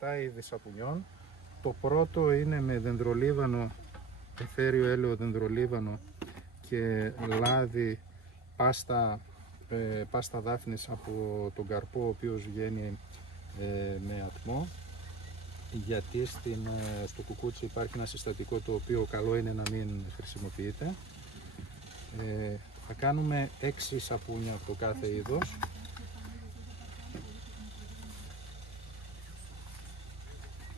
7 είδη σαπουνιών. Το πρώτο είναι με δενδρολίβανο, αιθέριο έλαιο δενδρολίβανο και λάδι πάστα δάφνης από τον καρπό, ο οποίος βγαίνει με ατμό, γιατί στο κουκούτσι υπάρχει ένα συστατικό το οποίο καλό είναι να μην χρησιμοποιείται. Θα κάνουμε 6 σαπούνια από το κάθε είδος.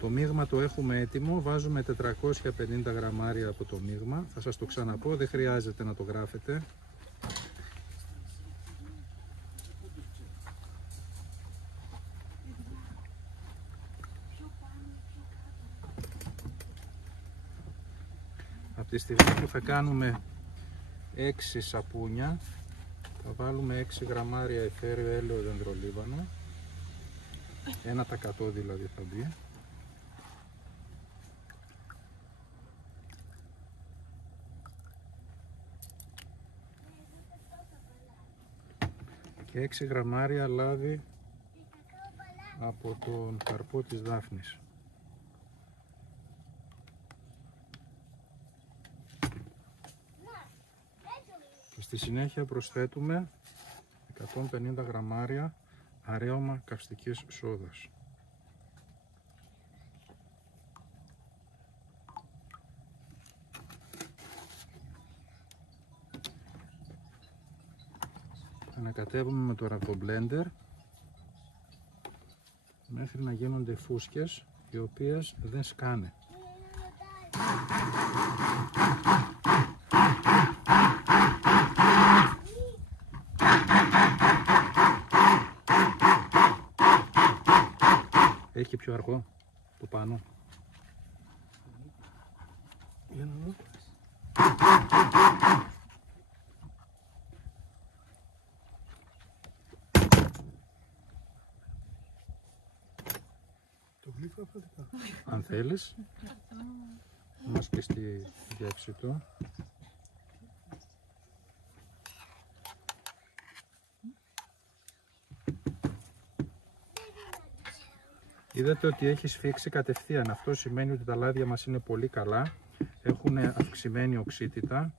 Το μείγμα το έχουμε έτοιμο, βάζουμε 450 γραμμάρια από το μείγμα. Θα σας το ξαναπώ, δεν χρειάζεται να το γράφετε. Από τη στιγμή που θα κάνουμε 6 σαπούνια, θα βάλουμε 6 γραμμάρια αιθέριο έλαιο δενδρολίβανο, 1% δηλαδή θα μπει. Και 6 γραμμάρια λάδι από τον καρπό της δάφνης. Και στη συνέχεια προσθέτουμε 150 γραμμάρια αρέωμα καυστικής σόδας. Ανακατεύουμε με το ραβδομπλέντερ μέχρι να γίνονται φούσκες, οι οποίες δεν σκάνε. Έχει και πιο αργό το πάνω. Αν θέλεις, να μας πεις τη γεύση του. Είδατε ότι έχει σφίξει κατευθείαν. Αυτό σημαίνει ότι τα λάδια μας είναι πολύ καλά, έχουν αυξημένη οξύτητα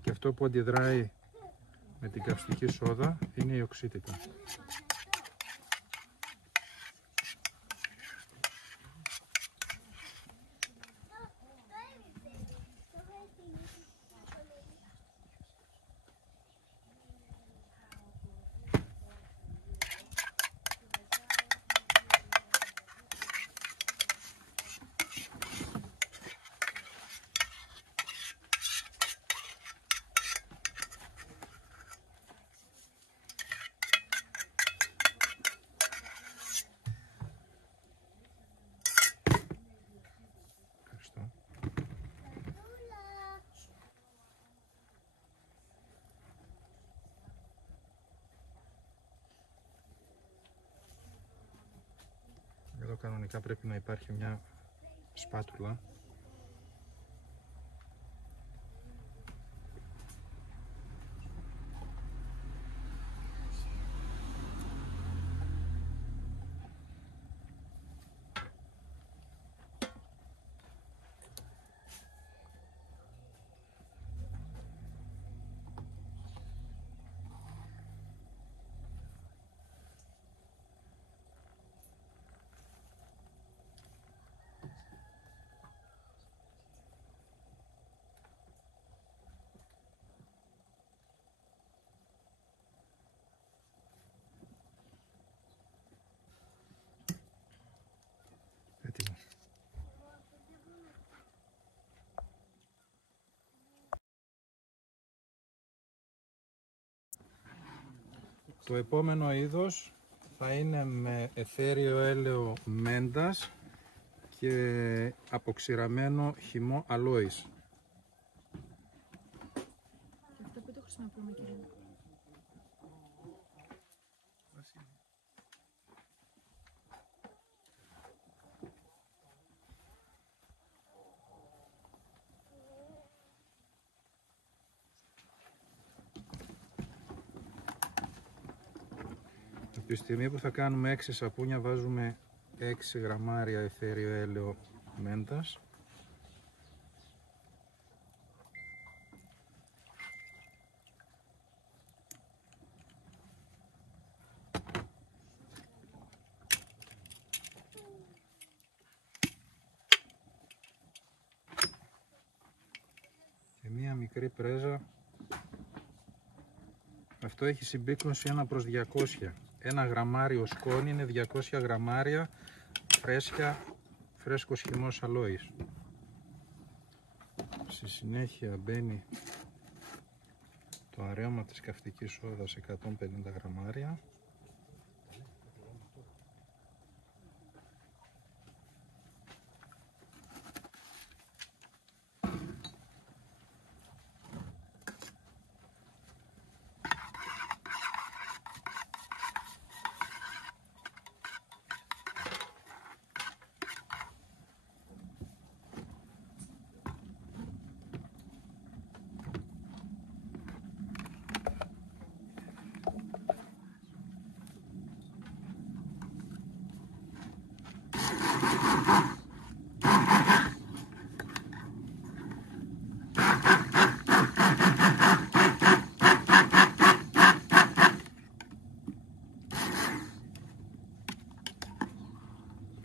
και αυτό που αντιδράει με την καυστική σόδα είναι η οξύτητα. Εδώ κανονικά πρέπει να υπάρχει μια σπάτουλα. Έτοιμο. Το επόμενο είδος θα είναι με αιθέριο έλαιο μέντας και αποξηραμένο χυμό αλόης. Και αυτό που το χρησιμοποιούμε, κύριε. Τη στιγμή που θα κάνουμε 6 σαπούνια βάζουμε 6 γραμμάρια αιθέριο έλαιο μέντας. Και μία μικρή πρέζα. Αυτό έχει συμπίκνωση 1/200. Ένα γραμμάριο σκόνη είναι 200 γραμμάρια φρέσκος χυμός αλόης. Στη συνέχεια μπαίνει το αρέωμα της καυτικής σόδας 150 γραμμάρια.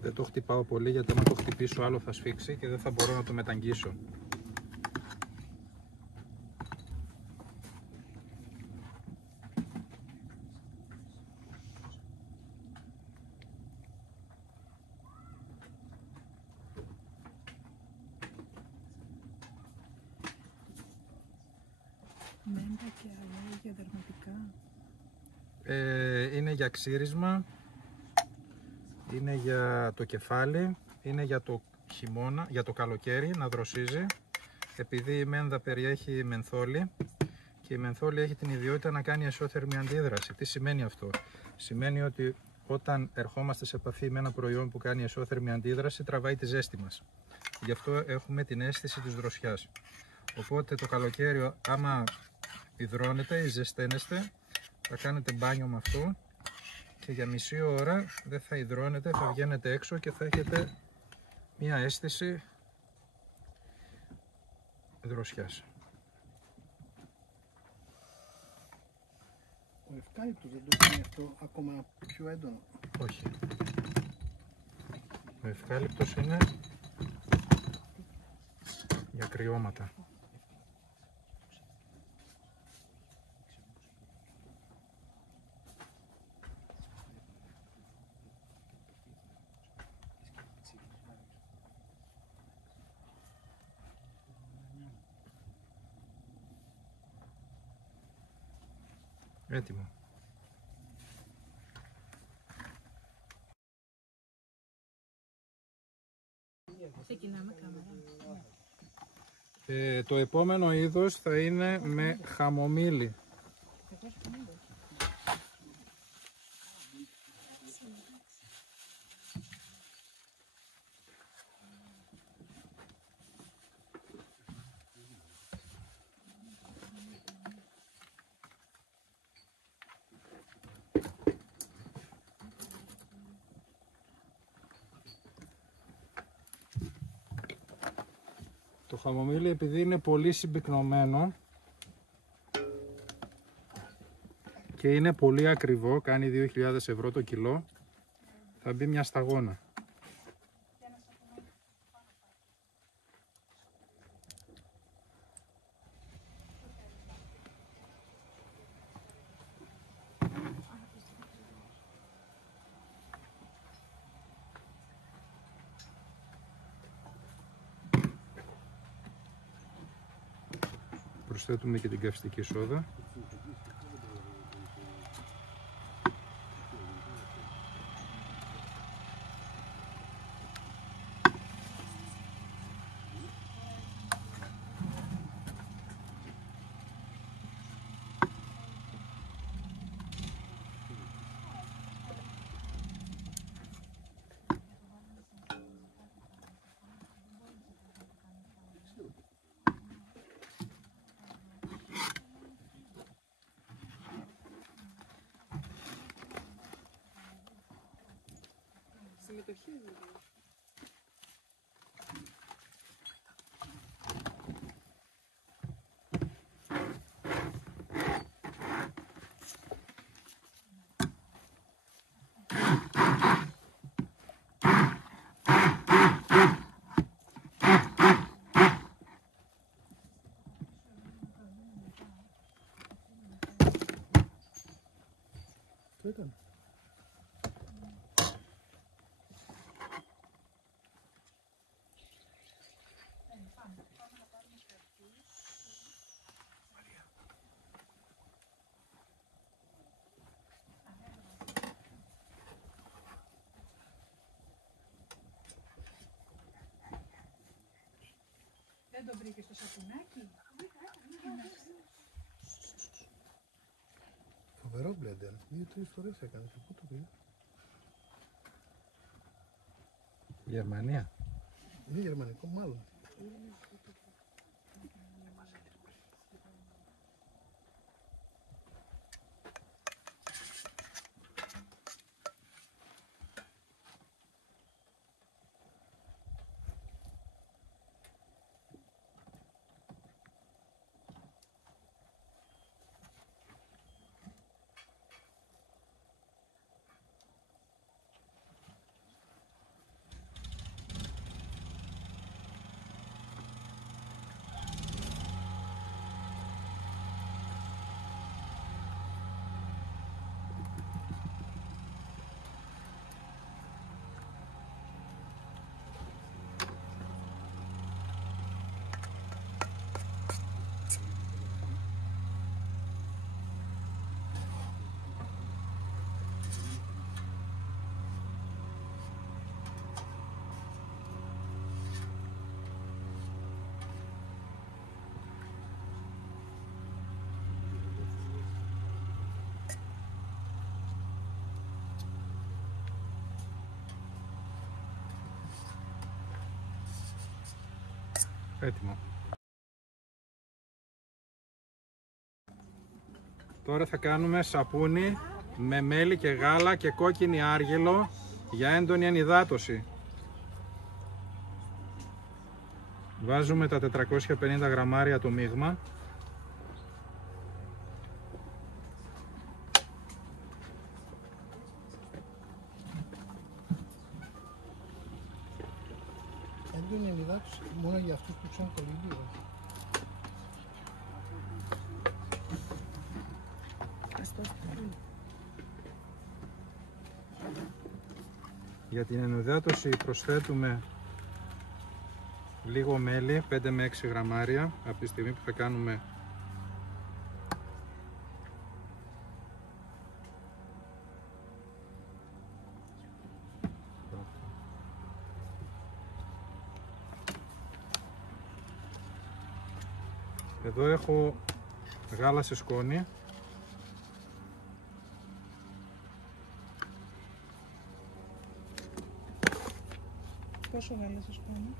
Δεν το χτυπάω πολύ γιατί άμα το χτυπήσω άλλο θα σφίξει και δεν θα μπορώ να το μεταγγίσω. Μέντα και αλόη για δερματικά. Είναι για ξύρισμα, είναι για το κεφάλι, είναι για το χειμώνα, για το καλοκαίρι να δροσίζει, επειδή η μένδα περιέχει μενθόλη και η μενθόλη έχει την ιδιότητα να κάνει εσώθερμη αντίδραση. Τι σημαίνει αυτό? Σημαίνει ότι όταν ερχόμαστε σε επαφή με ένα προϊόν που κάνει εσώθερμη αντίδραση, τραβάει τη ζέστη μας. Γι' αυτό έχουμε την αίσθηση της δροσιάς. Οπότε το καλοκαίρι, άμα υδρώνετε ή ζεσταίνεστε, θα κάνετε μπάνιο με αυτό και για μισή ώρα δεν θα υδρώνετε, θα βγαίνετε έξω και θα έχετε μία αίσθηση δροσιάς. Ο ευκάλυπτος δεν το κάνει αυτό ακόμα πιο έντονο? Όχι. Ο ευκάλυπτος είναι για κρυώματα. Έτοιμο. Ξεκινάμε κάμερα. Το επόμενο είδος θα είναι με χαμομήλι. Το χαμομήλι, επειδή είναι πολύ συμπυκνωμένο και είναι πολύ ακριβό, κάνει 2.000 ευρώ το κιλό, θα μπει μια σταγόνα. Προσθέτουμε και την καυστική σόδα. το χέρι. Το ήταν. Δεν το βρήκε στο σαπουνάκι. Φοβερό μπλέντερ. 2-3 φορές έκανε. Πού το πήγε? Γερμανία. Είναι γερμανικό μάλλον. Έτοιμο. Τώρα θα κάνουμε σαπούνι με μέλι και γάλα και κόκκινη άργυλο για έντονη ανυδάτωση. Βάζουμε τα 450 γραμμάρια το μείγμα. Έντονη ανυδάτωση μόνο για αυτούς που ξέρουν το λίγο. Για την ανυδάτωση προσθέτουμε λίγο μέλι, 5 με 6 γραμμάρια, από τη στιγμή που θα κάνουμε εδώ έχω γάλα σε σκόνη. Πόσο γάλα σας κάνει?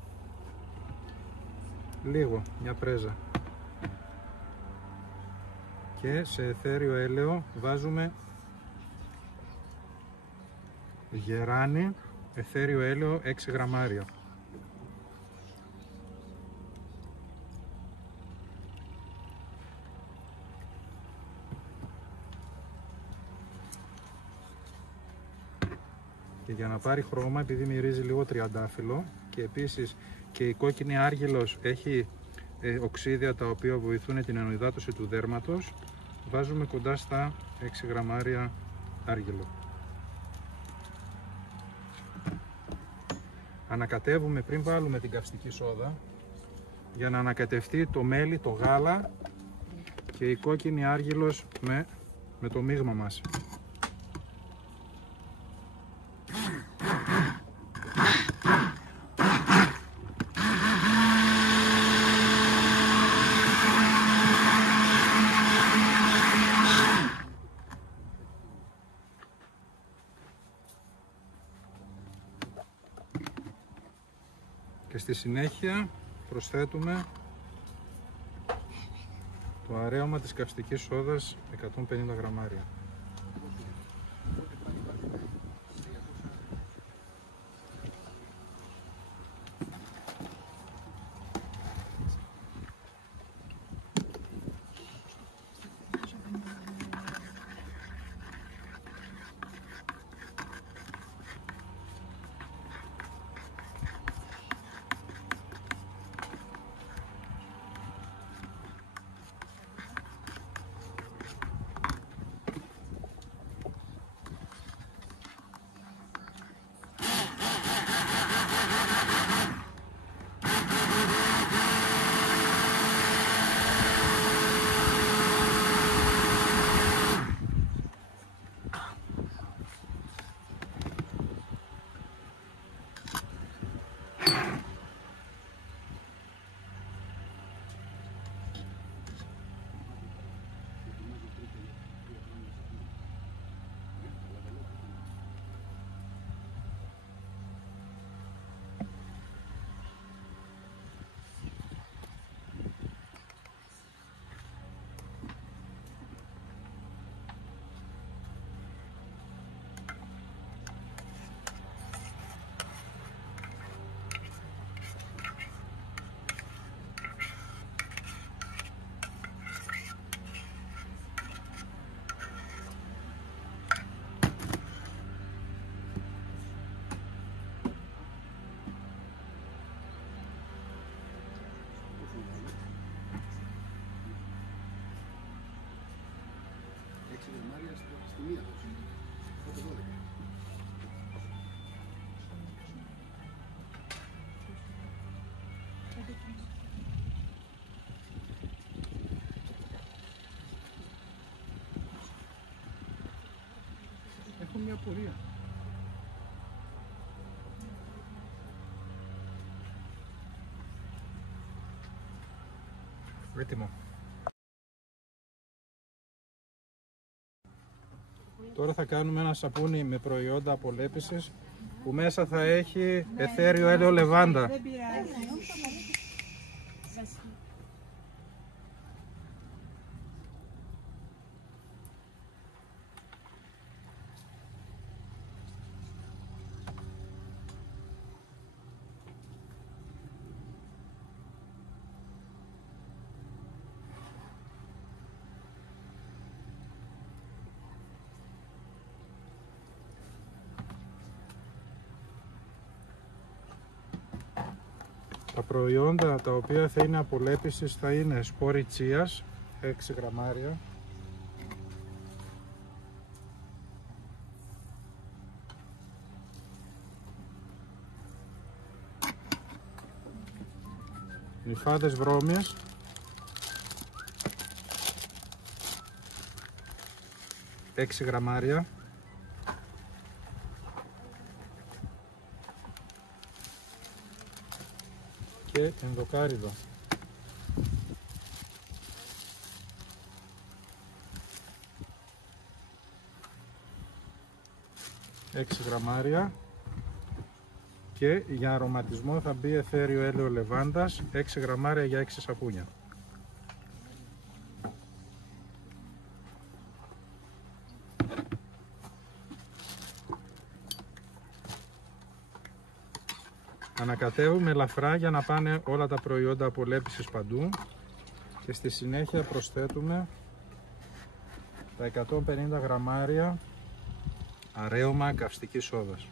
Λίγο, μια πρέζα. Και σε αιθέριο έλαιο βάζουμε γεράνι, αιθέριο έλαιο 6 γραμμάρια. Και για να πάρει χρώμα, επειδή μυρίζει λίγο τριαντάφυλλο και επίσης και η κόκκινη άργυλος έχει οξύδια τα οποία βοηθούν την ανυδάτωση του δέρματος, βάζουμε κοντά στα 6 γραμμάρια άργυλο. Ανακατεύουμε πριν βάλουμε την καυστική σόδα για να ανακατευτεί το μέλι, το γάλα και η κόκκινη άργυλος με το μείγμα μας. Και στη συνέχεια προσθέτουμε το αρέωμα της καυστικής σόδας 150 γραμμάρια. γραμμάρια στη μία δόση. Οπότε 12. Έχω μια απορία. Έτοιμο. Τώρα θα κάνουμε ένα σαπούνι με προϊόντα απολέπισης που μέσα θα έχει αιθέριο έλαιο λεβάντα. Δεν πειράζει. Τα προϊόντα τα οποία θα είναι απολέπισης θα είναι σπόρι τσίας, 6 γραμμάρια, νυφάδες βρώμιες, 6 γραμμάρια, και ενδοκάριδο. Έξι γραμμάρια και για αρωματισμό θα μπει αιθέριο έλαιο λεβάντας, 6 γραμμάρια για 6 σαπούνια. Ανακατεύουμε ελαφρά για να πάνε όλα τα προϊόντα απολέπισης παντού και στη συνέχεια προσθέτουμε τα 150 γραμμάρια αρέωμα καυστικής σόδας.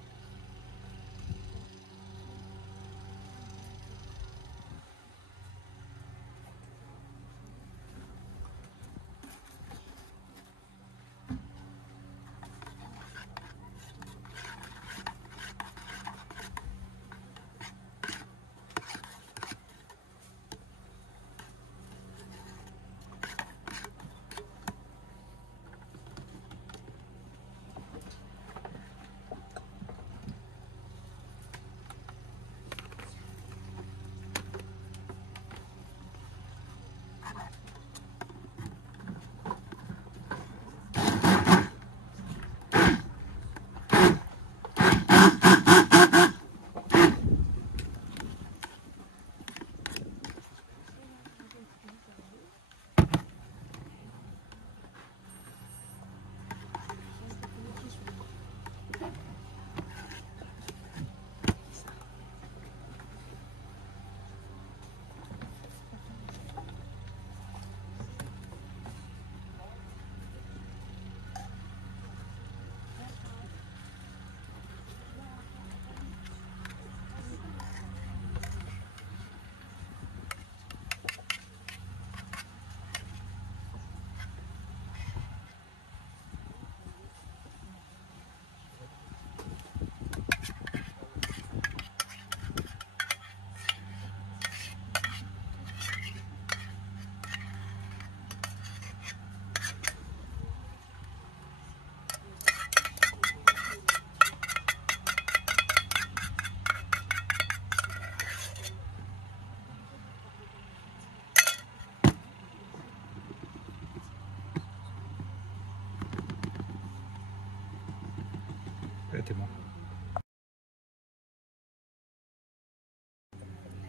Έτοιμο.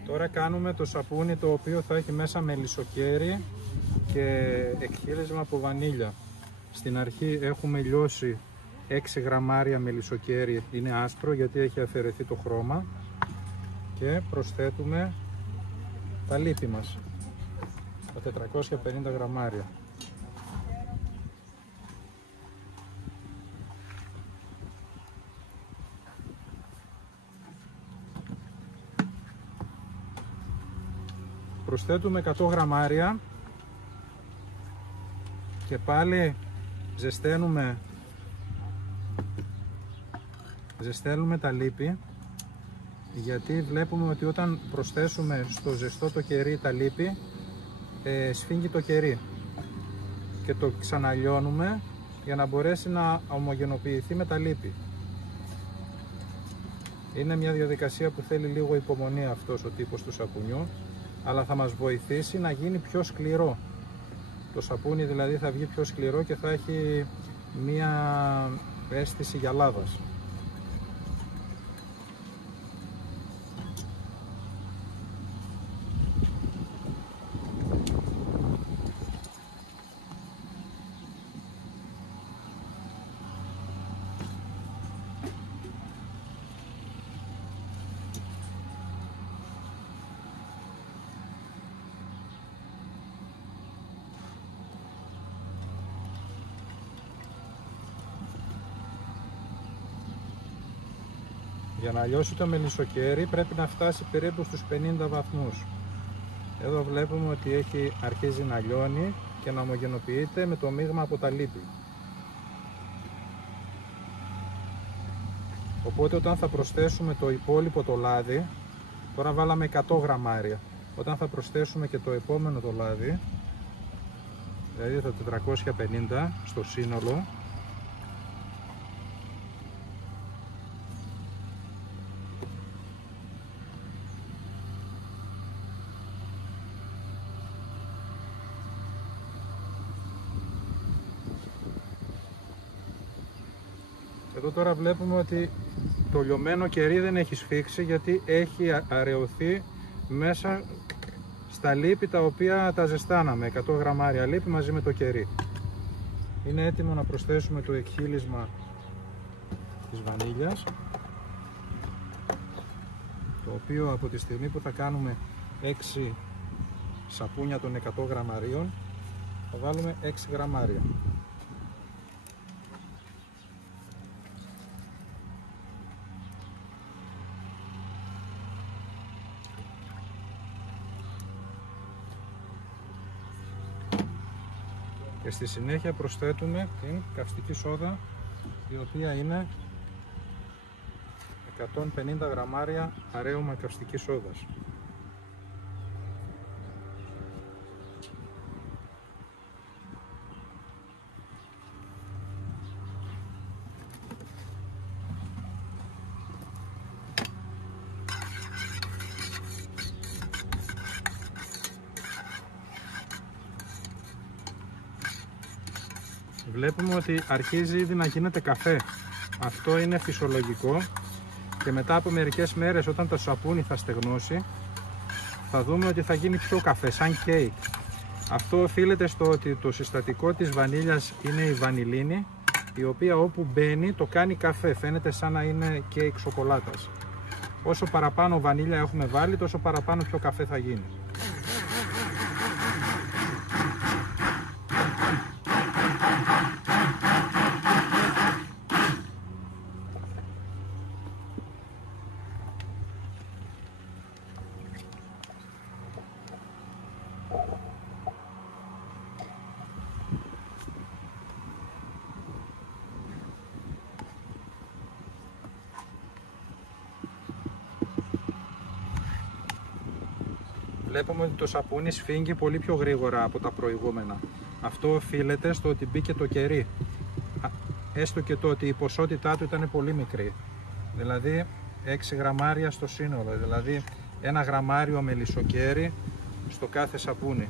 Τώρα κάνουμε το σαπούνι το οποίο θα έχει μέσα μελισσοκέρι και εκχύλισμα από βανίλια. Στην αρχή έχουμε λιώσει 6 γραμμάρια μελισσοκέρι, είναι άσπρο γιατί έχει αφαιρεθεί το χρώμα, και προσθέτουμε τα λίπη μας, τα 450 γραμμάρια. Προσθέτουμε 100 γραμμάρια και πάλι ζεσταίνουμε τα λίπη, γιατί βλέπουμε ότι όταν προσθέσουμε στο ζεστό το κερί τα λίπη, σφίγγει το κερί και το ξαναλιώνουμε για να μπορέσει να ομογενοποιηθεί με τα λίπη. Είναι μια διαδικασία που θέλει λίγο υπομονή αυτός ο τύπος του σαπουνιού, αλλά θα μας βοηθήσει να γίνει πιο σκληρό. Το σαπούνι δηλαδή θα βγει πιο σκληρό και θα έχει μια αίσθηση γυαλάδας. Για να λιώσει το μελισσοκέρι πρέπει να φτάσει περίπου στους 50 βαθμούς. Εδώ βλέπουμε ότι αρχίζει να λιώνει και να ομογενοποιείται με το μείγμα από τα λίπη. Οπότε όταν θα προσθέσουμε το υπόλοιπο το λάδι, τώρα βάλαμε 100 γραμμάρια, όταν θα προσθέσουμε και το επόμενο το λάδι, δηλαδή το 450 στο σύνολο, εδώ τώρα βλέπουμε ότι το λιωμένο κερί δεν έχει σφίξει, γιατί έχει αραιωθεί μέσα στα λίπη τα οποία τα ζεστάναμε, 100 γραμμάρια λίπη μαζί με το κερί. Είναι έτοιμο να προσθέσουμε το εκχύλισμα της βανίλιας, το οποίο από τη στιγμή που θα κάνουμε 6 σαπούνια των 100 γραμμαρίων θα βάλουμε 6 γραμμάρια. Και στη συνέχεια προσθέτουμε την καυστική σόδα, η οποία είναι 150 γραμμάρια αραίωμα καυστικής σόδας. Βλέπουμε ότι αρχίζει ήδη να γίνεται καφέ. Αυτό είναι φυσιολογικό και μετά από μερικές μέρες, όταν το σαπούνι θα στεγνώσει, θα δούμε ότι θα γίνει πιο καφέ, σαν κέικ. Αυτό οφείλεται στο ότι το συστατικό της βανίλιας είναι η βανιλίνη, η οποία όπου μπαίνει το κάνει καφέ, φαίνεται σαν να είναι κέικ σοκολάτας. Όσο παραπάνω βανίλια έχουμε βάλει, τόσο παραπάνω πιο καφέ θα γίνει. Βλέπουμε ότι το σαπούνι σφίγγει πολύ πιο γρήγορα από τα προηγούμενα. Αυτό οφείλεται στο ότι μπήκε το κερί. Έστω και το ότι η ποσότητά του ήταν πολύ μικρή. Δηλαδή 6 γραμμάρια στο σύνολο, δηλαδή 1 γραμμάριο μελισσοκέρι στο κάθε σαπούνι.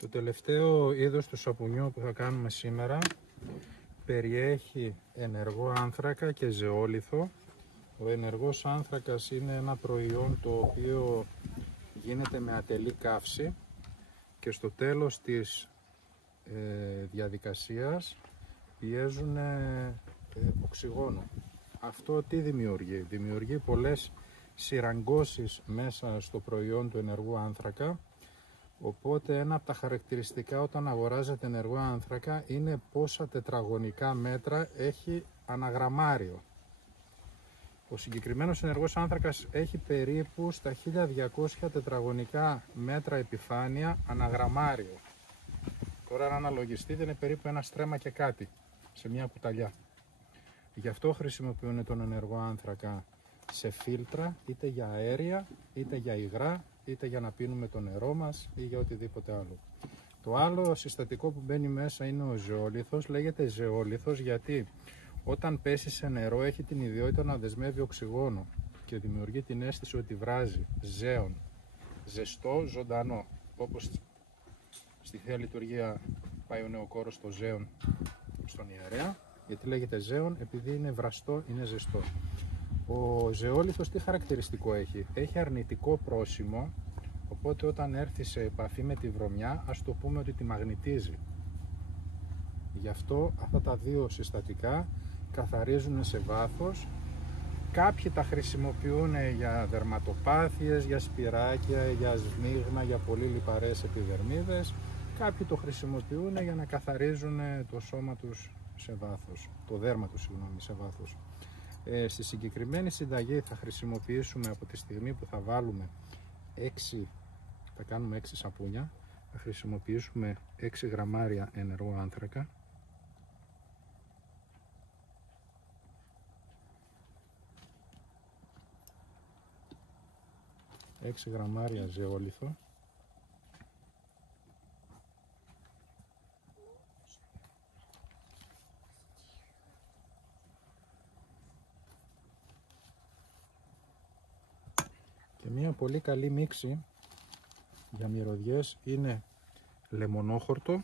Το τελευταίο είδος του σαπουνιού που θα κάνουμε σήμερα περιέχει ενεργό άνθρακα και ζεόλιθο. Ο ενεργός άνθρακας είναι ένα προϊόν το οποίο γίνεται με ατελή καύση και στο τέλος της διαδικασίας πιέζουν οξυγόνο. Αυτό τι δημιουργεί? Δημιουργεί πολλές σειραγκώσεις μέσα στο προϊόν του ενεργού άνθρακα. Οπότε ένα από τα χαρακτηριστικά όταν αγοράζετε ενεργό άνθρακα είναι πόσα τετραγωνικά μέτρα έχει αναγραμμάριο. Ο συγκεκριμένος ενεργός άνθρακας έχει περίπου στα 1200 τετραγωνικά μέτρα επιφάνεια αναγραμμάριο. Τώρα αν αναλογιστείτε είναι περίπου ένα στρέμμα και κάτι σε μια κουταλιά. Γι' αυτό χρησιμοποιούν τον ενεργό άνθρακα σε φίλτρα, είτε για αέρια, είτε για υγρά, είτε για να πίνουμε το νερό μας ή για οτιδήποτε άλλο. Το άλλο συστατικό που μπαίνει μέσα είναι ο ζεόλιθος. Λέγεται ζεόλιθος γιατί όταν πέσει σε νερό έχει την ιδιότητα να δεσμεύει οξυγόνο και δημιουργεί την αίσθηση ότι βράζει, ζέον, ζεστό, ζωντανό. Όπως στη Θεία Λειτουργία πάει ο νεοκόρος στο ζέον στον ιερέα. Γιατί λέγεται ζέον? Επειδή είναι βραστό, είναι ζεστό. Ο ζεόλιθος τι χαρακτηριστικό έχει? Έχει αρνητικό πρόσημο, οπότε όταν έρθει σε επαφή με τη βρωμιά, ας το πούμε ότι τη μαγνητίζει. Γι' αυτό αυτά τα δύο συστατικά καθαρίζουν σε βάθος. Κάποιοι τα χρησιμοποιούν για δερματοπάθειες, για σπυράκια, για σμίγμα, για πολύ λιπαρές επιδερμίδες. Κάποιοι το χρησιμοποιούν για να καθαρίζουν το σώμα τους σε βάθος, το δέρμα τους, συγγνώμη, σε βάθος. Στη συγκεκριμένη συνταγή θα χρησιμοποιήσουμε από τη στιγμή που θα βάλουμε 6, θα κάνουμε 6 σαπούνια, θα χρησιμοποιήσουμε 6 γραμμάρια ενεργό άνθρακα, 6 γραμμάρια ζεόλιθο, 'και μια πολύ καλή μίξη για μυρωδιές είναι λεμονόχορτο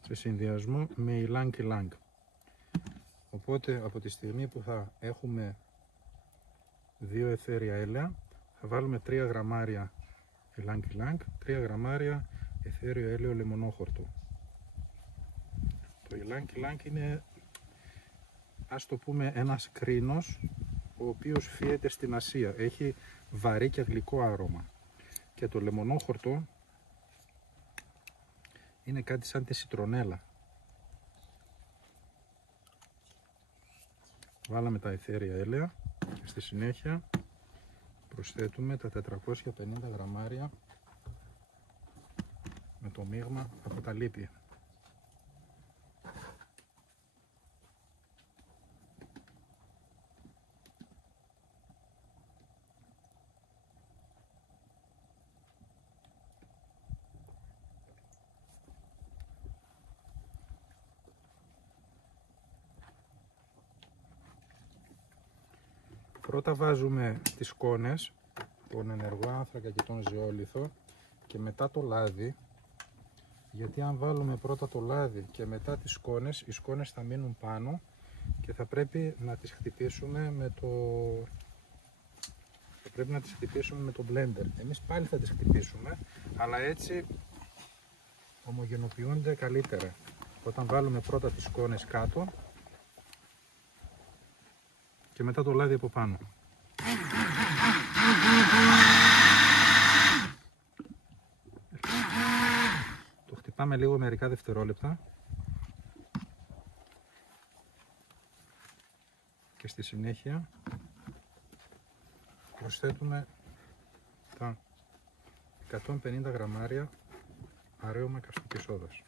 σε συνδυασμό με ιλάνγκ-ιλάνγκ. Οπότε από τη στιγμή που θα έχουμε 2 εθέρια έλαια θα βάλουμε 3 γραμμάρια ιλάνγκ-ιλάνγκ, 3 γραμμάρια εθέριο έλαιο λεμονόχορτο. Το ιλάνγκ-ιλάνγκ είναι, ας το πούμε, ένας κρίνος ο οποίος φύεται στην Ασία. Έχει βαρύ και γλυκό άρωμα. Και το λεμονόχορτο είναι κάτι σαν τη σιτρονέλα. Βάλαμε τα εθέρια έλαια και στη συνέχεια προσθέτουμε τα 450 γραμμάρια με το μείγμα από τα λίπη. Πρώτα βάζουμε τις σκόνες, τον ενεργό άνθρακα και τον ζεόλιθο και μετά το λάδι, γιατί αν βάλουμε πρώτα το λάδι και μετά τις σκόνες, οι σκόνες θα μείνουν πάνω και θα πρέπει να τις χτυπήσουμε με το blender. Εμείς πάλι θα τις χτυπήσουμε, αλλά έτσι ομογενοποιούνται καλύτερα. Όταν βάλουμε πρώτα τις σκόνες κάτω και μετά το λάδι από πάνω. Το χτυπάμε λίγο μερικά δευτερόλεπτα και στη συνέχεια προσθέτουμε τα 150 γραμμάρια αρέωμα καυστικής σόδας.